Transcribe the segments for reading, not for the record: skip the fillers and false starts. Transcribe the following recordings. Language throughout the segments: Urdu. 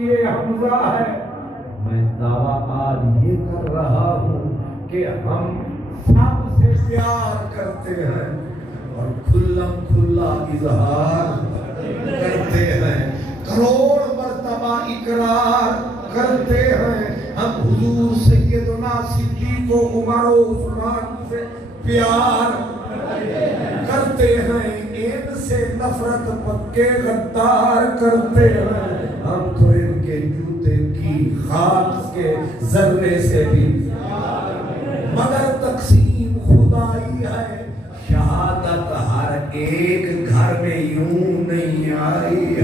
یہ حمزہ ہے. میں دعویٰ آج یہ کر رہا ہوں کہ ہم سب سے پیار کرتے ہیں اور کھلم کھلا اظہار کرتے ہیں، کروڑ مرتبہ اقرار کرتے ہیں. ہم حضور سیدنا صدیق و عمر و عثمان سے پیار کرتے ہیں، ان سے نفرت پکے غدار کرتے ہیں. ہم تو ان کے جوتے کی خاک کے ذرے سے بھی مگر تقسیم خدائی ہے. شہادت ہر ایک گھر میں یوں نہیں آئی.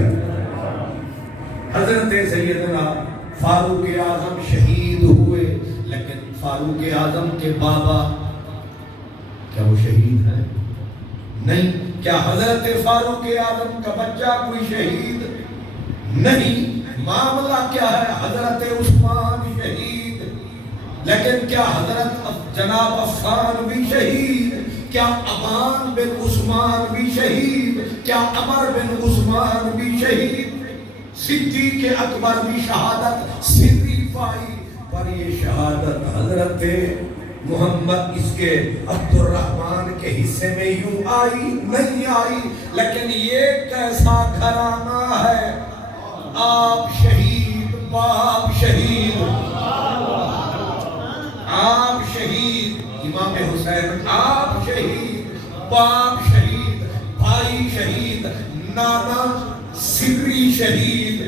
حضرت سیدنا فاروق اعظم شہید ہوئے، لیکن فاروق اعظم کے بابا کیا وہ شہید ہیں؟ نہیں. کیا حضرت فاروق اعظم کا بچہ کوئی شہید نہیں؟ معاملہ کیا ہے؟ حضرت عثمان شہید، لیکن کیا حضرت جناب عفان بھی شہید؟ کیا ابان بن عثمان بھی شہید؟ کیا عمر بن عثمان بھی شہید؟ صدیق اکبر بھی شہادت سری پائی، پر یہ شہادت حضرت محمد اس کے عبد الرحمن کے حصے میں یوں آئی نہیں آئی. لیکن یہ کیسا گھرانہ ہے، آپ شہید باپ شہید، آپ شہید امام حسین، آپ شہید باپ شہید، بھائی شہید، نانا سری شہید،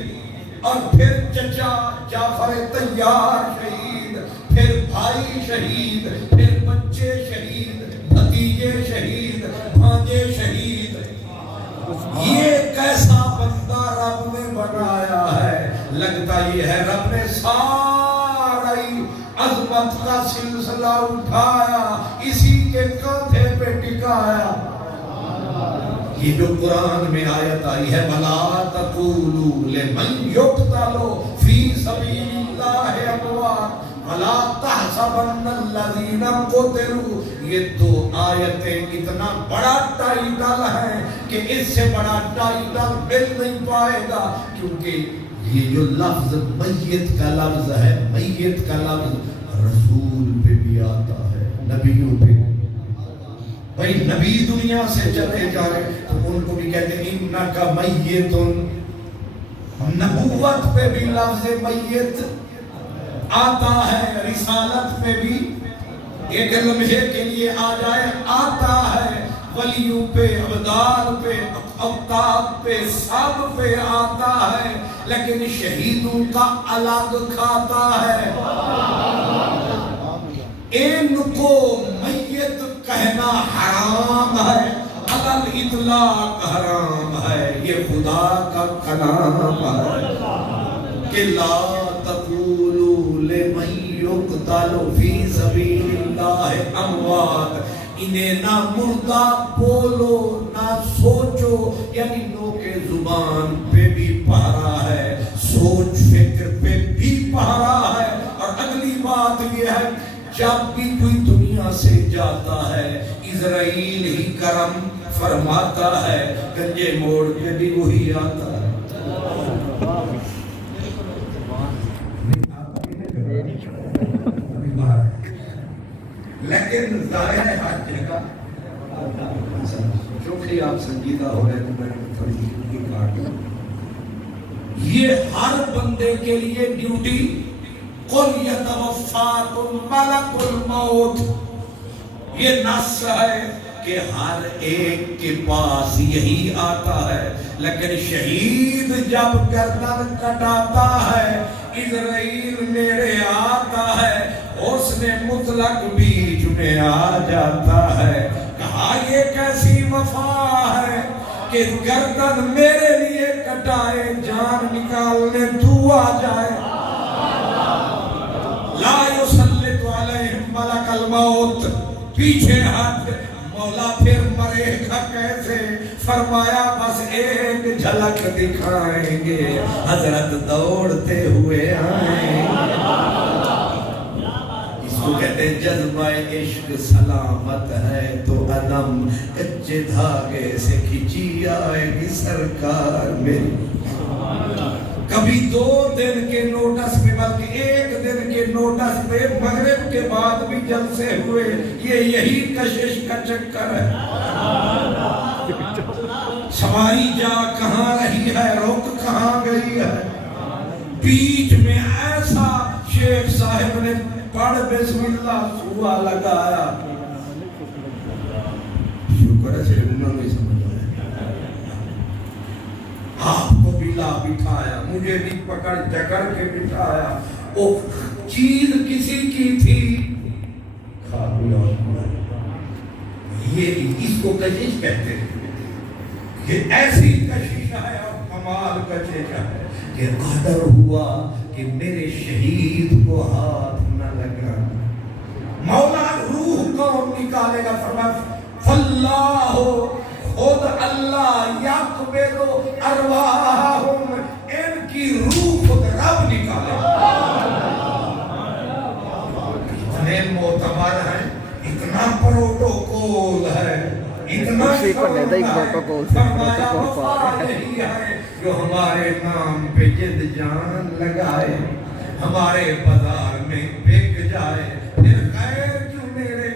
اور پھر چچا جعفر طیار شہید، پھر بھائی شہید، پھر بچے شہید، بھتیجے شہید، بھانجے شہید. یہ کیسا بندہ رب نے بنایا ہے؟ لگتا یہ ہے رب نے ساری عظمت کا سلسلہ اٹھایا، اسی کے کاندھے پہ ٹکایا. یہ جو قرآن میں آیت آئی ہے وَلَا تَقُولُوا لِمَنْ يُقْتَلُ فِي سَبِيلِ اللَّهِ أَمْوَاتٌ وَلَا تَحْسَبَنَّ الَّذِينَ قُتِلُوا. یہ دو آیتیں اتنا بڑا ٹائٹل ہے کہ اس سے بڑا ٹائٹل مل نہیں پائے گا، کیونکہ یہ جو لفظ میت کا لفظ ہے، میت کا لفظ رسول پہ بھی آتا ہے، نبیوں پہ. بھئی نبی دنیا سے چلے جائے تو ان کو بھی کہتے ہیں انکا میتن. نبوت پہ بھی لفظ میت آتا ہے، رسالت پہ بھی ایک لمحے کے لیے آ جائے آتا ہے، ولیوں پہ، عبدال پہ، اوتاد پہ، سب پہ آتا ہے. لیکن شہیدوں کا الگ کھاتا ہے. ان کو میت کہنا حرام ہے، عدل اطلاق حرام ہے. یہ خدا کا کلام ہے کہ لا تقولوا لمن يقتل في سبيل الله اموات. انہیں نہ مردہ بولو نہ سوچو، یعنی لوگ کے زبان پہ بھی پہرا ہے، سوچ فکر پہ بھی پہرا ہے. اور اگلی بات یہ ہے جب بھی کوئی دنیا سے جاتا ہے اسرائیل ہی کرم فرماتا ہے، گنجے موڑ پہ بھی وہی آتا ہے. لیکن ظاہر ہے ہر جگہ چونکہ آپ سنجیدہ ہو رہے تو میں تھوڑی کاٹ دوں. یہ ہر بندے کے لیے ڈیوٹی قُلْ يَتَوَفَّاكُمْ مَلَكُ الْمَوْتِ. یہ نص ہے کہ ہر ایک کے پاس یہی آتا ہے. لیکن شہید جب گردن کٹاتا ہے اسرائیل میرے آتا ہے، اس نے مطلق بیچ میں آ جاتا ہے. کہا یہ کیسی وفا ہے کہ گردن میرے لیے کٹائے، جان نکالنے تو آ جائے. لا یسلط علیہم ملک الموت. پیچھے ہٹ، مولا پھر مرے گا کیسے؟ فرمایا بس ایک جھلک دکھائیں گے، حضرت دوڑتے ہوئے آئیں گے. اس کو کہتے ہیں جذبہ عشق سلامت ہے تو عدم کچے دھاگے سے کھچی آئے گی سرکار میری. کبھی 2 دن کے نوٹس پہ بلکہ 1 دن کے نوٹس پہ مغرب کے بعد بھی جلسے ہوئے. یہی کشش کا چکر ہے. سواری جا کہاں رہی ہے, رک کہاں گئی ہے. بیچ میں ایسا شیخ صاحب نے پڑھ بسم اللہ سوا لگایا. شکر ہے صرف انہوں نے سمجھ آیا. آپ کو بھی لا بٹھایا, مجھے بھی پکڑ جکڑ کے بٹھایا. وہ چیز کسی کی تھی, یہ اس کو کشش کہتے ہیں. یہ ایسی کشش ہے اور کمال کشش ہے کہ قدر ہوا کہ میرے شہید کو ہاتھ نہ لگا. مولا روح کون نکالے گا؟ فرمایا فاللہ, خود اللہ یقبض ارواحہم, ان کی روح خود رب نکالے گا. اتنے معتبر ہیں, اتنا پروٹوکول ہے, اتنا فرمایا وفا یہی ہے جو ہمارے نام پہ جد جان لگائے, ہمارے بازار میں بک جائے, پھر غیر کیوں میرے.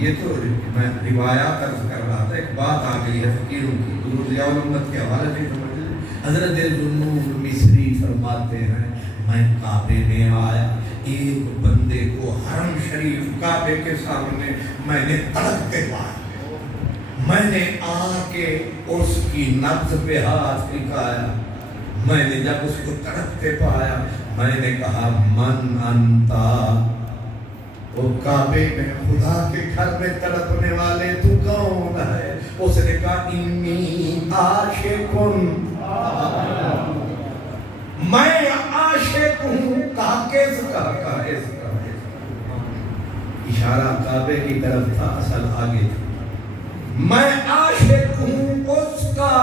یہ تو میں روایات عرض کر رہا تھا, ایک بات آ گئی ہے فقیروں کی. حضور ضیاء الامت کے حوالے سے سمجھ. حضرت ذوالنون مصری فرماتے ہیں میں کعبے میں آیا, ایک بندے کو حرم شریف کعبے کے سامنے میں نے تڑپتے پایا. میں نے آ کے اس کی نبض پہ ہاتھ ٹکایا. میں نے جب اس کو تڑپتے پایا میں نے کہا من انتا, وہ کعبے میں خدا کے گھر میں تڑپنے والے تو کون ہے؟ اس نے کہا انی عاشقن, میں عاشق ہوں. کہا کیس کہا اس کا اشارہ کعبے کی طرف تھا, اصل آگے تھا. میں عاشق ہوں اس کا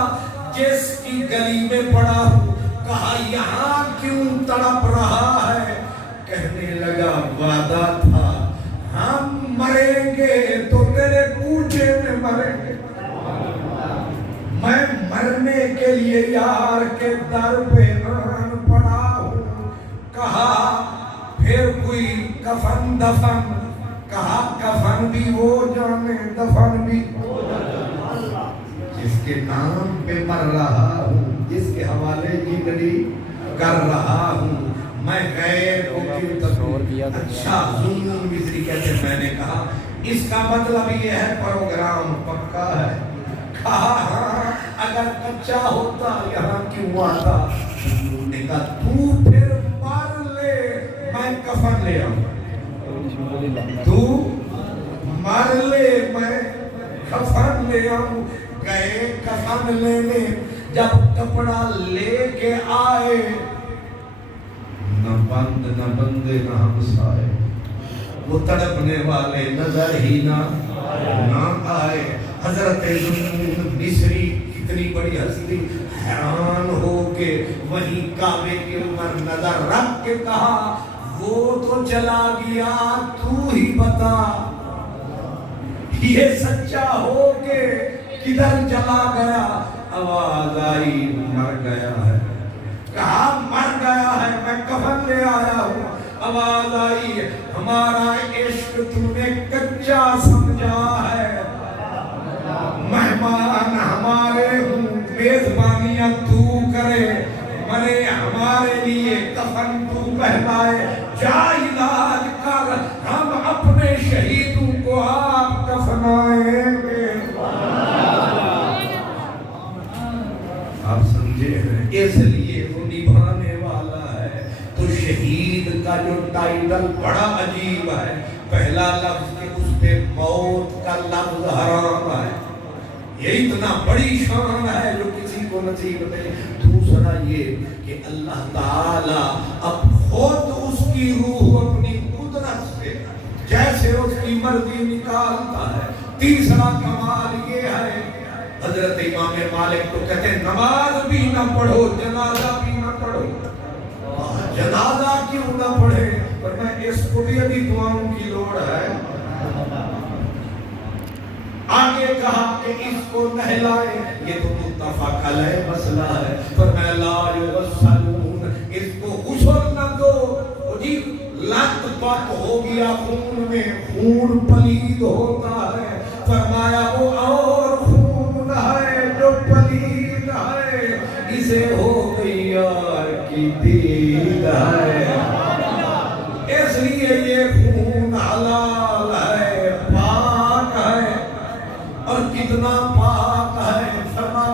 جس کی گلی میں پڑا ہوں. کہا یہاں کیوں تڑپ رہا ہے؟ کہنے لگا وعدہ تھا ہم مریں گے تو تیرے کوچے میں مریں گے. میں مرنے کے لیے یار کے در پہ آن پڑا ہوں. کہا پھر کوئی کفن دفن, کہا کفن بھی وہ جانے دفن بھی جس کے نام پہ مر رہا ہوں, جس کے حوالے جگری کر رہا ہوں. میں غیر کو کیوں تصور. اچھا ذوالنون مصری کہتے ہیں میں نے کہا اس کا مطلب یہ ہے پروگرام پکا ہے. کہا ہاں, اگر کچا ہوتا یہاں کیوں آتا؟ انہوں نے کہا تو پھر مر لے, میں کفن لے آؤں. تو مر لے, میں کفن لے آؤں. گئے کفن لینے, جب کپڑا لے کے آئے نہ بند نہ بندے نہ ہمسائے, وہ تڑپنے والے نظر ہی نہ آئے. حضرت ذوالنون مصری کتنی بڑی ہستی, حیران ہو کے وہیں کعبے کے اوپر نظر رکھ کے کہا وہ تو چلا گیا, تو ہی بتا یہ سچا ہو کے کدھر چلا گیا؟ آواز آئی مر گیا ہے. کہا مر گیا ہے, میں کفن لے آیا ہوں. آواز آئی ہمارا عشق تو نے کچا سمجھا ہے, مہمان ہمارے ہوں, میزبانیاں تو کرے, مرے ہمارے لیے کفن تو پہنائے. جا علاج کر, ہم اپنے شہیدوں کو آپ کفنائیں گے. آپ سمجھے ہیں, اس لیے وہ نبھانے والا ہے. تو شہید کا جو ٹائٹل بڑا عجیب ہے. پہلا لفظ کہ اس پہ موت کا لفظ حرام ہے, یہ اتنا بڑی شان ہے جو کسی کو نصیب نہیں. دوسرا یہ کہ اللہ تعالیٰ اب خود اس کی روح اپنی قدرت سے جیسے اس کی مرضی نکالتا ہے. تیسرا کمال یہ ہے, حضرت امام مالک تو کہتے ہیں نماز بھی نہ پڑھو, جنازہ بھی نہ پڑھو. جنازہ کیوں نہ پڑھے؟ پر میں اس کو بھی ابھی دعاؤں کی لوڑ ہے. آگے یہ کہا کہ اس کو نہلائے، یہ تو متفق علیہ مسئلہ ہے، فرمایا لا یغسلون، اس کو غسل نہ دو، جی لت پت ہو گیا خون میں، خون پلید ہوتا ہے، فرمایا وہ اور خون ہے جو پلید ہے، اسے ہو گئی یار کی دید ہے، اس لیے یہ خون حلال ہے، پاک ہے، اور کتنا پاک ہے، فرما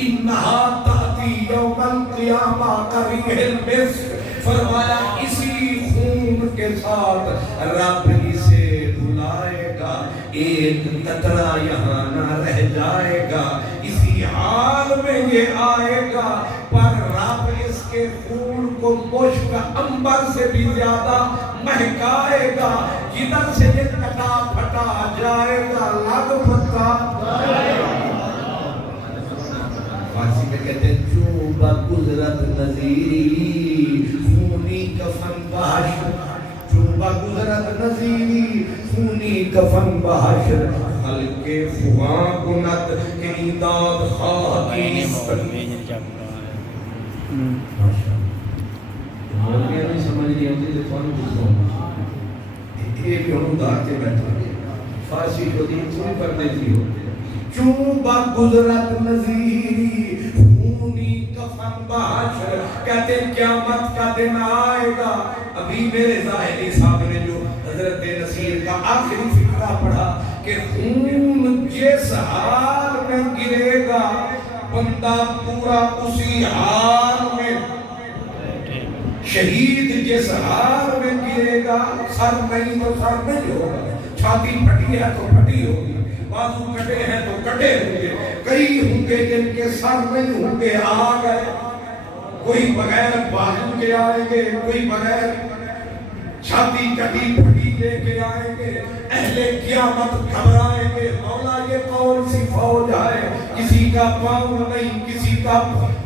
انہا تاتی یوم القیامہ قریح المسک، فرمایا اسی خون کے ساتھ رب اسے بلائے گا، ایک قطرہ یہاں نہ رہ جائے گا، اسی حال میں یہ آئے گا، پر رب اس کے خون کو مشک عنبر سے بھی زیادہ مہکائے گا، جدھر سے یہ کٹا پھٹا جائے گا لگ پھٹا جائے گا۔ فارسی میں کہتے ہیں چوبہ گزرت نظیری خونی کفن بحشر، چوبہ گزرت نظیری خونی کفن بحشر، خلق فغاں کنت کہ ایداد خواہ کی نسبت۔ مولویہ نہیں سمجھ نہیں ہوتی تو کون پوچھتا ہوں، ایک یوں دارتے بیٹھا فارسی کو دین سے پڑھ دیتی ہو، چوبہ گزرت نظیری خونی کفن بحشر، کہتے ہیں قیامت کا دن آئے گا۔ ابھی میرے ظاہری صاحب نے جو حضرت نصیر کا آخری فکرہ پڑھا کہ خون جس حال میں گرے گا بندہ پورا اسی حال میں، شہید جس حال میں گرے گا، سر نہیں تو سر نہیں ہوگا، چھاتی پھٹی ہے تو پھٹی ہوگی، بازو کٹے ہیں تو کٹے ہوں گے، کئی ہوں گے جن کے سر نہیں ہوں گے، آ گئے، کوئی بغیر بازو کے آئیں گے، کوئی بغیر چھاتی کٹی پھٹی لے کے آئیں گے، اہل قیامت گھبرائیں گے، مولا یہ کون سی فوج ہے، کسی کا پاؤں نہیں، کسی کا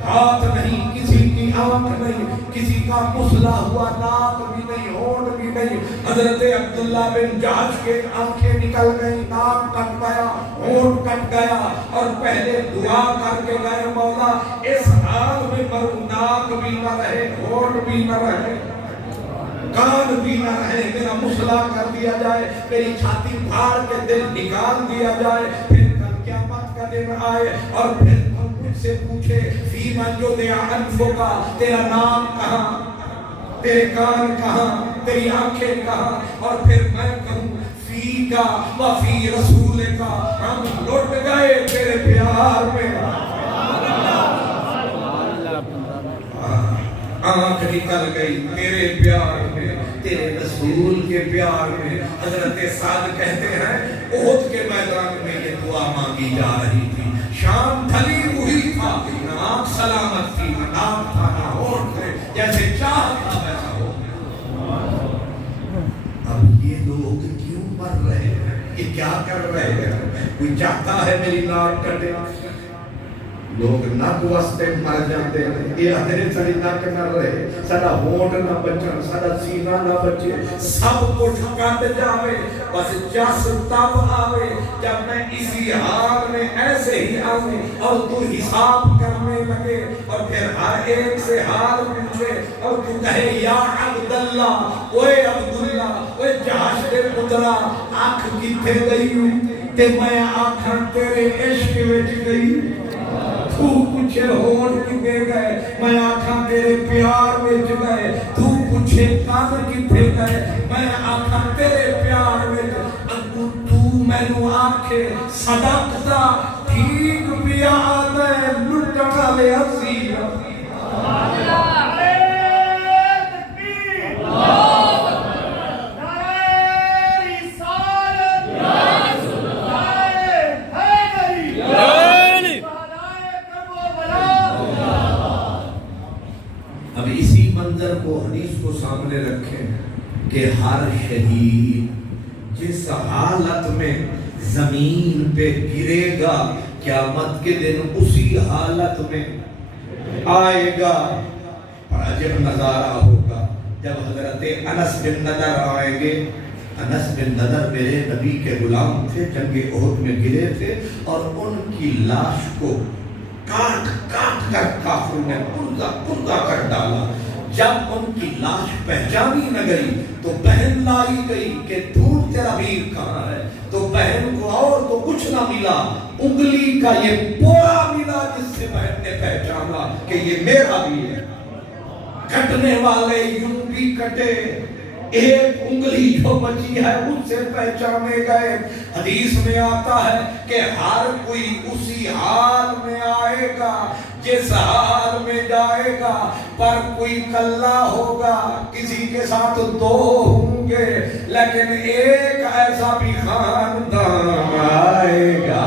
ہاتھ نہیں، کسی کی آنکھ نہیں، کسی کا مسلا ہوا ناک بھی نہیں، ہونٹ بھی نہیں۔ حضرت عبداللہ بن جحش کے آنکھیں نکل گئی، ناک کٹ گیا، ہونٹ کٹ گیا، اور پہلے دعا کر کے گئے مولا اس حال میں مروں، ناک بھی نہ رہے، ہونٹ بھی نہ رہے، کان بھی نہ رہے، میرا مسلا کر دیا جائے، میری چھاتی پھاڑ کے دل نکال دیا جائے، پھر کل قیامت کا دن آئے اور پھر ہم مجھ سے پوچھے فیما جو دیا انفو کا، تیرا نام کہاں، تیرے کان کہاں، تیری آنکھیں کہاں، اور پھر میں کہوں فی کا وفی رسول کا، ہم لٹ گئے تیرے پیار میں، آنکھ نکل گئی تیرے پیار میں، تیرے رسول کے پیار میں۔ حضرت سعد کہتے ہیں احد کے میدان میں یہ دعا مانگی جا رہی تھی، شام ڈھلی ہوئی تھا، نہ آنکھ سلامت تھی، نہ نام تھا، نہ ہونٹ تھے، جیسے چاہتا ویسا ہو گیا۔ اب یہ لوگ کیوں مر رہے ہیں، یہ کیا کر رہے ہیں؟ کوئی چاہتا ہے میری ناک کٹے؟ لوگ نک واسطے مر جاتے ہیں، یہ ادھر ساری نک نہ رہے، سارا ہونٹ نہ بچن، سارا سینہ نہ بچے، سب کچھ کٹ جاوے، بس جس تب آوے جب میں اسی حال میں ایسے ہی آؤں اور تو حساب کرنے لگے، اور پھر ہر ایک سے حال پوچھے اور تو کہے یا عبداللہ، اوے عبداللہ، اوے جحش دے پترا، آنکھ کتھے گئی تے میں آنکھاں تیرے عشق وچ گئی، تو پوچھے ہونٹ کتے گئے، میں آنکھاں تیرے پیار میں گئے، تو پوچھے کان کتے گئے، میں آنکھاں تیرے پیار میں گئے، تو میں نو آنکھے صدقتا ٹھیک بھی آدھے لٹنا لے عزیز۔ کو حدیث کو سامنے رکھیں کہ ہر شہید جس حالت میں زمین پہ گرے گا قیامت کے دن اسی حالت میں آئے گا۔ عجب نظارہ ہوگا جب حضرت انس بن نضر آئیں گے، انس بن نضر میرے نبی کے غلام تھے، جنگ احد میں گرے تھے اور ان کی لاش کو کاٹ کاٹ کر کافروں نے پردہ کر ڈالا۔ جب ان کی لاش پہچانی نہ گئی تو بہن لائی گئی کہ ڈھونڈ تیرا ویر کہاں ہے، تو بہن کو اور تو کچھ نہ ملا، انگلی کا یہ پورا ملا جس سے بہن نے پہچانا کہ یہ میرا ویر ہے۔ کٹنے والے یوں بھی کٹے، ایک انگلی جو بچی ہے اس سے پہچانے گئے۔ حدیث میں آتا ہے کہ ہر کوئی اسی حال میں آئے گا جس حال میں جائے گا، پر کوئی کلا ہوگا، کسی کے ساتھ دو ہوں گے، لیکن ایک ایسا بھی خاندان آئے گا۔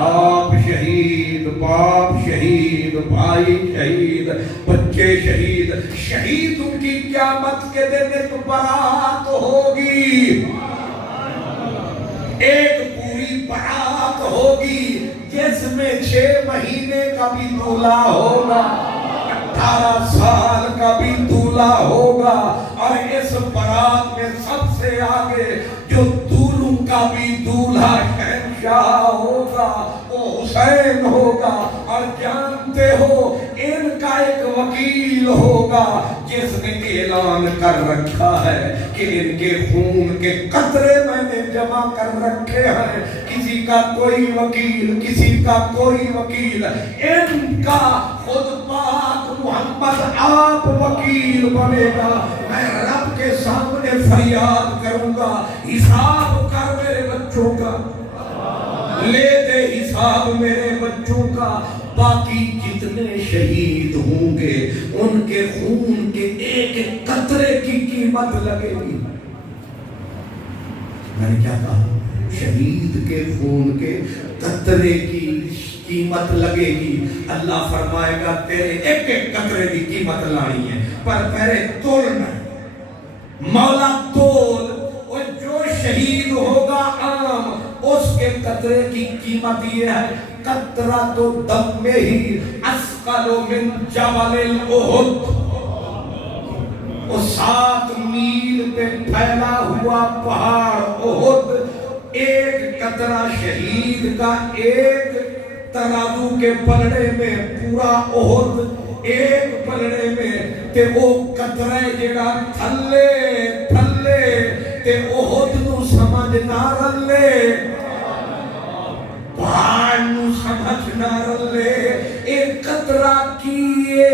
آپ شہید، باپ شہید، بھائی شہید، بچے شہید، شہیدوں کی قیامت کے دن ایک برات ہوگی، ایک پوری برات ہوگی جس میں 6 مہینے کا بھی دولہا ہوگا، 18 سال کا بھی دولہا ہوگا، اور اس برات میں سب سے آگے جو دولوں کا بھی دولہا شہنشاہ ہوگا وہ حسین ہوگا۔ اور جانتے ہو ان کا ایک وکیل ہوگا جس نے اعلان کر رکھا ہے کہ ان کے خون کے قطرے میں نے جمع کر رکھے ہیں، کسی کا کوئی وکیل، کسی کا کوئی وکیل، ان کا خود پاک محمد آپ وکیل بنے گا۔ میں رب کے سامنے فریاد کروں گا، حساب کر میرے بچوں کا، لے دے حساب میرے بچوں کا۔ باقی جتنے شہید ہوں گے ان کے خون کے ایک ایک قطرے کی قیمت لگے گی۔ میں نے کیا کہا؟ شہید کے خون کے قطرے کی قیمت لگے گی۔ اللہ فرمائے گا تیرے ایک ایک قطرے کی قیمت لانی ہے، پر پہلے تولنا ہے۔ مولا تول، اور جو شہید ہوگا عام اس کے قطرے کی قیمت یہ ہے، قطرہ تو دم میں ہی اسقل من جبل احد، وہ 7 میل پہ پھیلا ہوا پہاڑ احد، ایک قطرہ شہید کا ایک ترازو کے پلڑے میں پورا احد ایک پلڑے میں، تے وہ قطرے جڑا تھلے تھلے تے احد نو سمجھ نہ رلے، پہاڑ نو سمجھ نہ رلے، ایک قطرہ کیے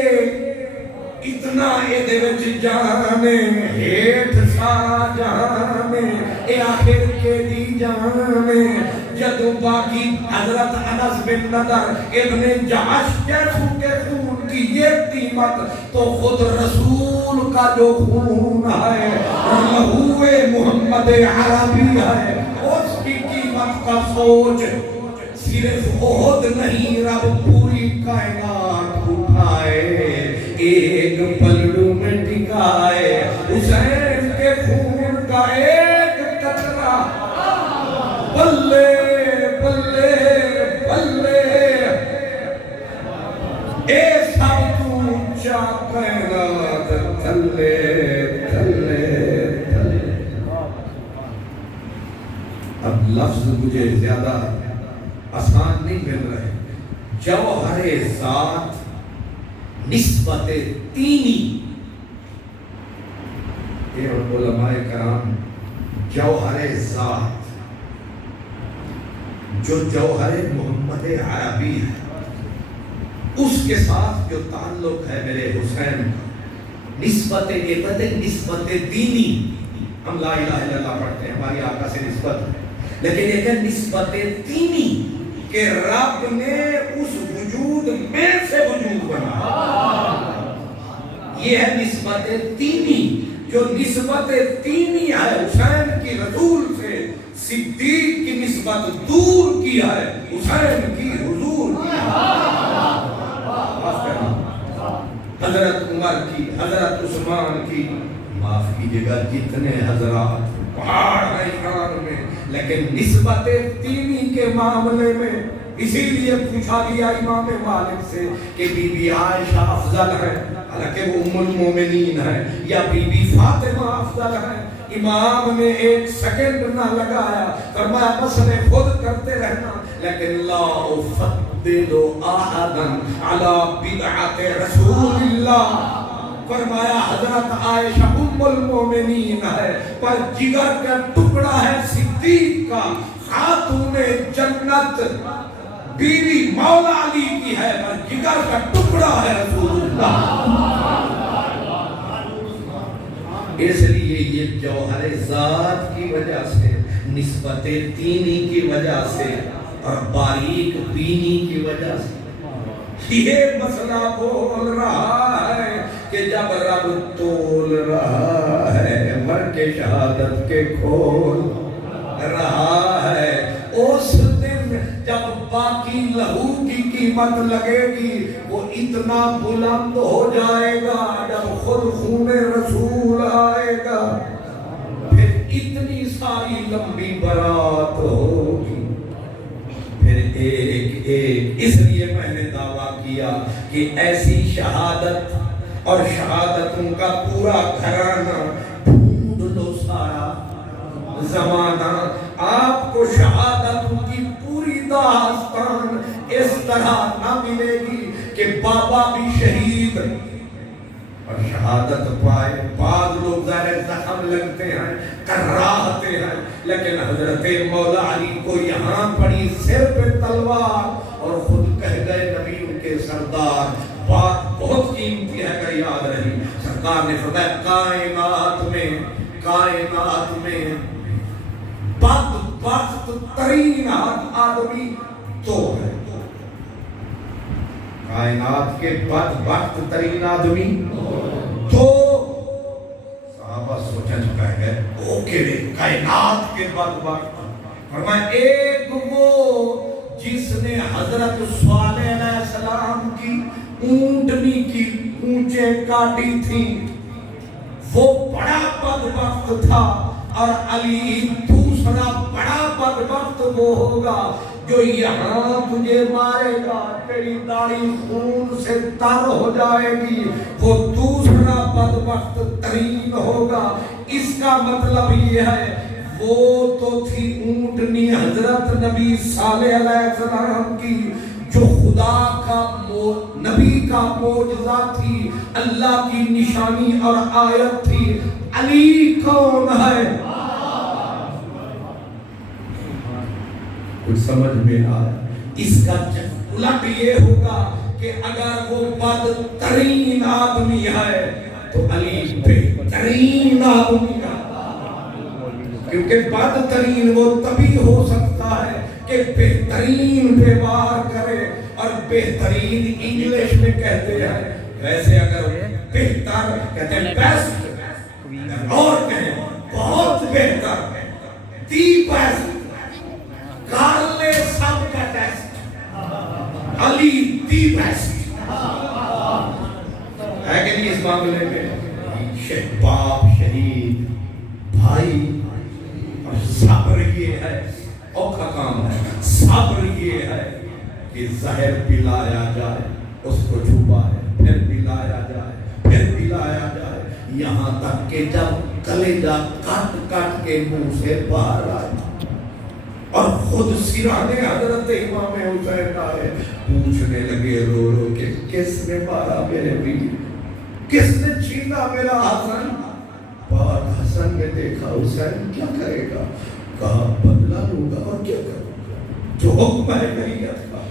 اتنا اے دے وچ جانے، ہیٹ سارا جانے، اے آخر کے دی جانے۔ جدو باقی حضرت انس بن نضر ابن جحش جیسوں کے خون کی یہ قیمت، تو خود رسول کا جو خون ہے، لہو محمد عربی ہے، اس کی قیمت کا سوچ۔ صرف احد نہیں، رب پوری کائنات اٹھائے، ایک پلڑوں میں ٹکائے، حسین کے خون کا ایک قطرہ، بلے بلے بلے، اے سب تو اونچا کائنات تھلے تھلے تھلے۔ اب لفظ مجھے زیادہ آسان نہیں مل رہے۔ جوہر ذات نسبت تینی، یہ علماء کرام جوہر ذات، جو جوہر محمد عربی ہے اس کے ساتھ جو تعلق ہے میرے حسین کا، نسبت عبادت، نسبت دینی، ہم لا الہ الا اللہ پڑھتے ہیں، ہماری آقا سے نسبت ہے، لیکن ایک ہے نسبت دینی کہ رب نے اس وجود میں سے وجود بنا، یہ ہے نسبت دینی۔ جو نسبت دینی ہے حسین کی رسول سے، صدیق کی نسبت دور کی ہے، حسین کی حضور کی، حضرت عمر کی، حضرت عثمان کی، معاف کیجئے گا جتنے حضرات پہاڑ ہیں شان میں، لیکن نسبت دینی کے معاملے میں اسی لیے پوچھا گیا امام مالک سے کہ بی بی عائشہ افضل ہے، حالانکہ وہ ام المومنین ہے، یا بی بی فاطمہ افضل ہے، امام نے ایک سیکنڈ نہ لگایا، فرمایا مسئلے خود کرتے رہنا، لیکن لا افضل احدا علی بدعۃ رسول اللہ۔ فرمایا حضرت عائشہ ام المومنین ہے، پر جگر کا ٹکڑا ہے صدیق کا، خاتون جنت بیوی مولا علی کی ہے، پر جگر کا ٹکڑا ہے رسول اللہ۔ اس لیے یہ جوہر ذات کی وجہ سے، نسبت تینی کی وجہ سے اور باریک بینی کی وجہ سے یہ مسئلہ بول رہا ہے کہ جب رب تول رہا ہے مر کے شہادت کے کھول رہا ہے، اس دن جب باقی لہو کی قیمت لگے گی وہ اتنا بلند ہو جائے گا، جب خود خون رسول آئے گا پھر اتنی ساری لمبی برات ہوگی، پھر ایک ایک۔ اس لیے میں نے دعویٰ کیا کہ ایسی شہادت اور شہادتوں کا پورا گھرانہ ڈھونڈ لو، سارا زمانہ آپ کو شہادتوں کی پوری داستان اس طرح نہ ملے گی کہ بابا بھی شہید اور شہادت پائے۔ بعض لوگ ظاہر زخم لگتے ہیں، کراہتے ہیں، لیکن حضرت مولا علی کو یہاں پڑی سر پہ تلوار اور خود کہہ گئے نبی ان کے سردار، بات بہت قیمتی ہے اگر یاد رہی، سرکار نے فرمایا کائنات میں بدبخت ترین آدمی تو ہے، کائنات کے بدبخت ترین آدمی تو، صحابہ سوچا چکا ہے اوکے کائنات کے بدبخت، فرمایا ایک وہ جس نے حضرت صالح علیہ السلام کی اونٹنی کی اونچے کاٹی تھی، وہ بڑا بدبخت تھا، اور علی دوسرا بڑا بدبخت وہ ہوگا جو یہاں تجھے مارے گا، تیری داڑھی خون سے تر ہو جائے گی، وہ دوسرا بدبخت ترین ہوگا۔ اس کا مطلب یہ ہے وہ تو تھی اونٹنی حضرت نبی صالح علیہ السلام کی جو خدا کا نبی کا معجزہ تھی، اللہ کی نشانی اور آیت تھی۔ علی کون ہے؟ کچھ سمجھ میں آیا؟ اس کا الٹ یہ ہوگا کہ اگر وہ بدترین آدمی ہے تو علی بہترین آدمی ہے، کیونکہ بدترین وہ تبھی ہو سکتا ہے کہ بہترین پہ وار کرے، اور بہترین انگلش میں کہتے ہیں، ویسے اگر بہتر کہتے ہیں بیسٹ، اور کہیں بہت بہتر، دی بیسٹ، کر لے سب کا ٹیسٹ، علی دی بیسٹ ہے کہ نہیں؟ اس معاملے میں باپ شہید بھائی، اور صبر یہ ہے، اوکھا کام ہے، صبر یہ ہے کہ زہر پلایا جائے، اس کو چھپائے، پھر پلایا جائے، پھر پلایا جائے، یہاں تک کہ جب کلیجہ کٹ کٹ کے منہ سے باہر آئے، اور خود سرانے حضرت امام حسین آئے، پوچھنے لگے رو رو کہ کس نے مارا میرے بیوی، کس نے چھینا میرا حسن؟ بعد حسن نے دیکھا حسین کیا کرے گا، کہا بدلہ لوں گا اور کیا کروں گا، جو حکم ہے شریعت کا،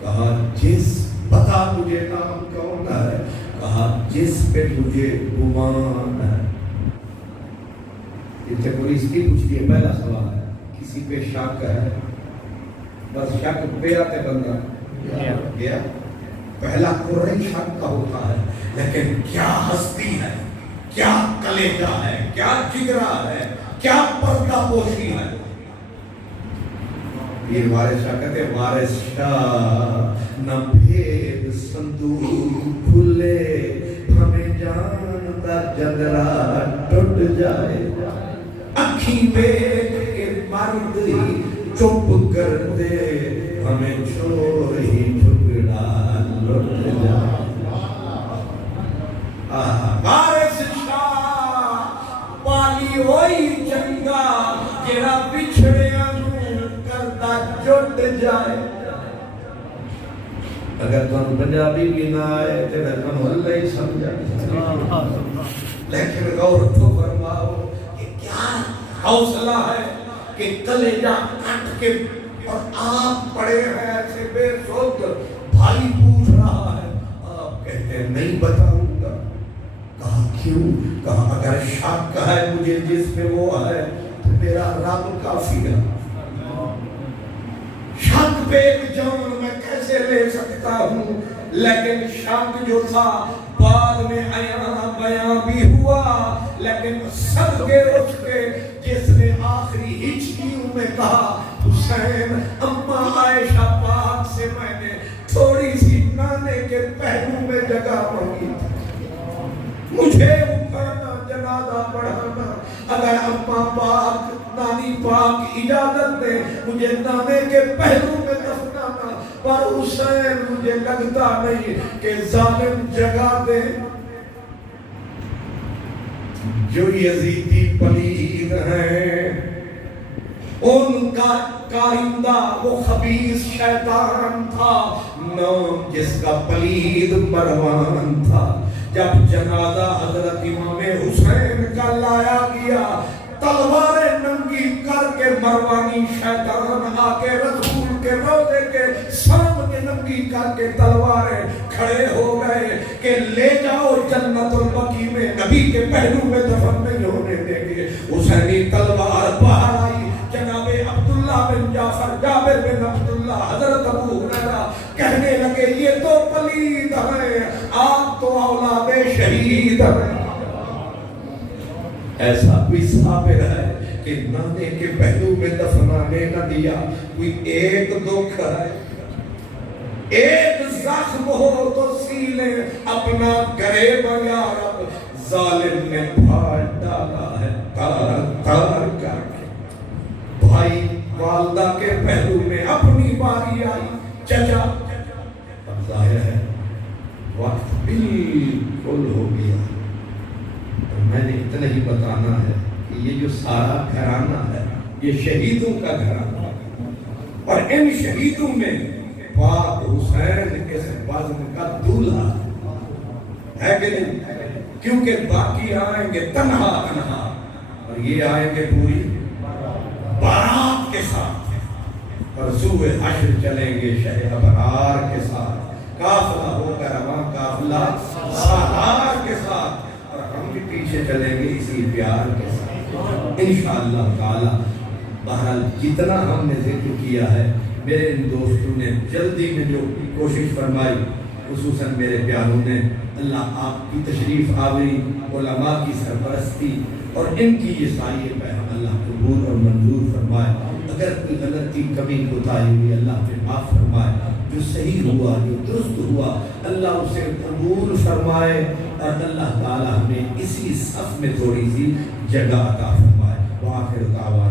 کہا جس بتا مجھے نام کون ہے، کہا جس پہ مجھے گمان ہے۔ اتنے پولیس کی پوچھتی ہے، پہلا سوال ہے کسی پہ شک ہے، بس شک پہ آتے بندہ گیا، پہلا قرآن شک کا ہوتا ہے، لیکن کیا ہستی ہے، کیا کلیجہ ہے، کیا جگرا ہے، کیا پردہ پوشی ہے۔ پیر وارث شاہ کہتے ہیں وارث شاہ نہ بھید صندوق کھلے، ہمیں جانتا جگرا ٹوٹ جائے، اکھی دیکھ کے مرد ہی چپ کر دے، ہمیں چھوڑ ہی جھگڑا لٹ جائے۔ وارث شاہ والی پانی وہی چنگا جڑا بچھڑیاں نوں کردا جٹ جائے. اگر تم پنجابی بھی نہ آئے تو میں تم اللہ ہی سمجھا. لیکن غور تو فرماؤ کہ کیا حوصلہ ہے کہ کلیجہ کٹ کے اور آپ پڑے ہیں ایسے بے سود. بھائی پوچھ رہا ہے, آپ کہتے ہیں نہیں بتاؤں گا. کہا کیوں؟ کہا اگر شک ہے مجھے جس میں وہ ہے تو میرا رب کافی ہے. شک پہ ایک جان میں کیسے لے سکتا ہوں, لیکن شک جو تھا بعد میں بیان بھی ہوا. لیکن صدقے اس کے جس نے آخری ہجکیوں میں کہا حسین اما عائشہ پاک سے میں نے تھوڑی سی نانے کے پہلو میں جگہ مانگی, مجھے اٹھانا جنازہ پڑھانا. اگر اما پاک نانی پاک اجازت دے مجھے نانے کے پہلو میں دفنانا, پر حسین مجھے لگتا نہیں کہ ظالم جگہ دے. جو یزیدی پلید ہیں ان کا کارندہ وہ خبیث شیطان تھا, نام جس کا پلید مروان تھا. جب جنازہ حضرت امام حسین کا لایا گیا, تلواریں ننگی کر کے مروانی شیطان آ کے رسول کے روضے کے سامنے ننگی کر کے تلواریں کھڑے ہو گئے کہ لے جاؤ جنت البقیع میں, نبی کے پہلو میں دفن نہیں ہونے دیں گے. حسینی تلوار باہر آئی. جناب عبداللہ بن جعفر, جابر بن عبداللہ, حضرت ابو ہریرہ کہنے لگے یہ تو پلید ہیں, آپ تو اولاد شہید ہیں. ایسا بھی صابر ہے کہ نانے کے پہلو میں دفنانے نہ دیا. کوئی ایک دکھ ہے, ایک زخم ہو تو سینے اپنا گریب یا رب. ظالم نے پھاڑ ڈالا ہے تار تار کر کے. بھائی والدہ کے پہلو میں اپنی باری آئی. چچا اب ظاہر ہے وقت بالکل ہو گیا, میں نے اتنا ہی بتانا ہے کہ یہ جو سارا گھرانہ ہے یہ شہیدوں کا گھرانہ ہے, اور ان شہیدوں میں پاک حسین اس بزم کا دولہا ہے کہ نہیں, کیونکہ باقی آئیں گے تنہا تنہا اور یہ آئیں گے پوری بارات کے ساتھ, اور صبح حشر چلیں گے شہ ابرار کے ساتھ. قافلہ ہو کر رواں قافلہ سالار کے ساتھ, اور ہم بھی پیچھے چلیں گے اسی پیار کے ساتھ انشاءاللہ تعالی. بہرحال جتنا ہم نے ذکر کیا ہے, میرے ان دوستوں نے جلدی میں جو کوشش فرمائی, خصوصاً میرے پیاروں نے, اللہ آپ کی تشریف آوری, علماء کی سرپرستی اور ان کی یہ ساری پیغام اللہ قبول اور منظور فرمائے. اگر کوئی غلطی کمی کوتاہی ہوئی اللہ پہ معاف فرمائے. جو صحیح ہوا, جو درست ہوا, اللہ اسے قبول فرمائے, اور اللہ تعالی ہمیں اسی صف میں تھوڑی سی جگہ عطا فرمائے. وآخر دعوانا